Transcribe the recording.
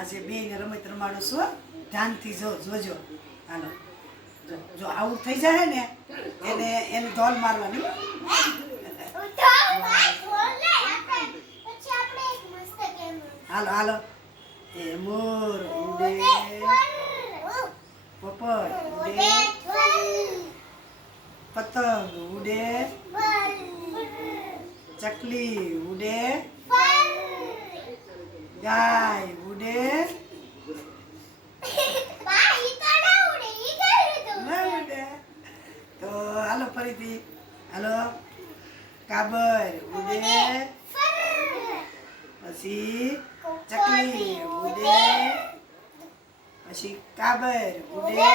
આજે બે ને રમત રમાડું છું, ધ્યાનથી જોજો. હાલો, જો આઉટ થઈ જાય ને એને ધોલ મારવાની. હાલો હાલો. એ મોર ઉડે, પોપટ ઉડે, પતંગ ઉડે, ચકલી ઉડે, ગાય ઉડે, તો હાલો ફરીથી. હાલો, કાબર ઉડે, પછી ચકલી ઉડે, પછી કાબર ઉડે,